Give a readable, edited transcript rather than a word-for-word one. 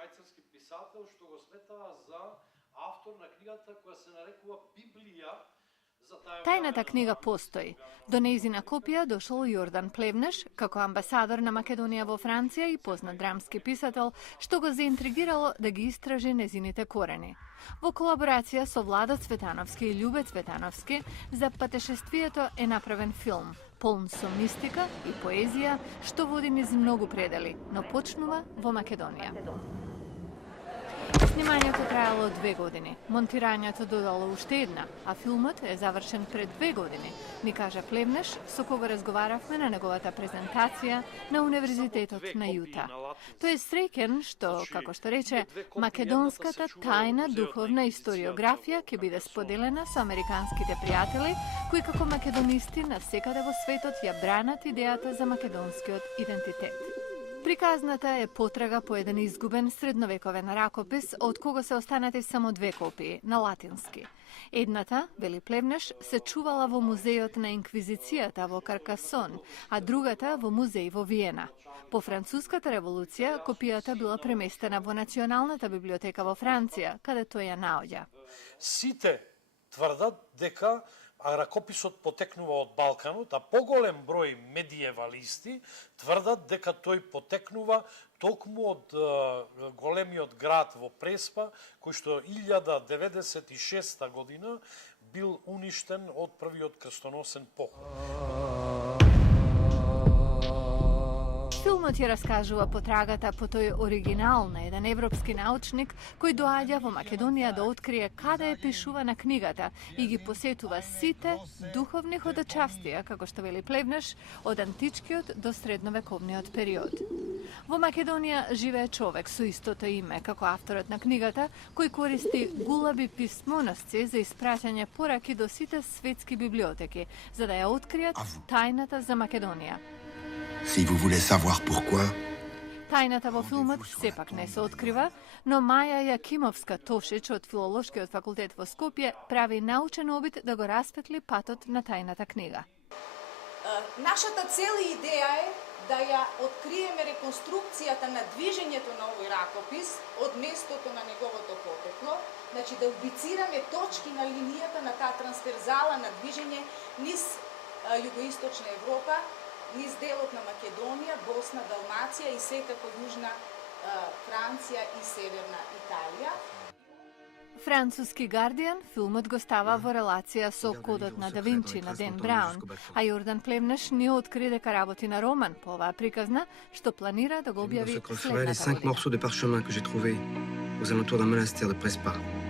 швајцарски писател што го сметаа за автор на книгата која се нарекува Библија. Тајната книга постои. До нејзина копија дошол Јордан Плевнеш, како амбасадор на Македонија во Франција и познат драмски писател, што го заинтригирало да ги истражи незините корени. Во колаборација со Влада Цветановски и Љубе Цветановски, за патешествието е направен филм, полн со мистика и поезија, што води низ многу предели, но почнува во Македонија. Снимањето траело 2 години, монтирањето додало уште една, а филмот е завршен пред 2 години, ни кажа Плевнеш, со кого разговаравме на неговата презентација на Универзитетот на Јута. Тој е среќен што, како што рече, македонската тајна духовна историографија ќе биде споделена со американските пријатели, кои како македонисти навсекаде во светот ја бранат идејата за македонскиот идентитет. Приказната е потрага по еден изгубен средновековен ракопис, од кого се останати само 2 копии, на латински. Едната, вели Плевнеш, се чувала во музејот на Инквизицијата во Каркасон, а другата во музеј во Виена. По Француската револуција, копијата била преместена во Националната библиотека во Франција, каде тој ја наоѓа. Сите тврдат дека ракописот потекнува од Балканот, а поголем број медиевалисти тврдат дека тој потекнува токму од големиот град во Преспа, кој што 1096 година бил уништен од првиот крстоносен поход. Филмот ја раскажува потрагата по тој оригинал на еден европски научник кој доаѓа во Македонија да открие каде е пишувана книгата и ги посетува сите духовни ходачавстија, како што вели Плевнеш, од античкиот до средновековниот период. Во Македонија живее човек со истото име како авторот на книгата, кој користи гулаби писмоносци за испраќање пораки до сите светски библиотеки, за да ја откријат тајната за Македонија. Si vous voulez savoir pourquoi, Тајната во филмот сепак не се открива, но Маја Јакимовска-Тошич од Филолошкиот факултет во Скопје прави научен обид да го распетли патот на тајната книга. Нашата цел и идеја е да ја откриеме реконструкцијата на движењето на овој ракопис од местото на неговото потекло, значи да убицираме точки на линијата на таа трансферзала на движење низ југоисточна Европа, низ делот на Македонија, Босна, Далмација и секако Јужна Франција и Северна Италија. Француски Гардијан филмот го става во релација со Кодот на Да Винчи на Ден Браун, а Јордан Плевнеш не откри дека работи на роман по оваа приказна, што планира да го објави следната година. les 5 morceaux de parchemin que j'ai trouvés aux alentours d'un monastère de Prespa.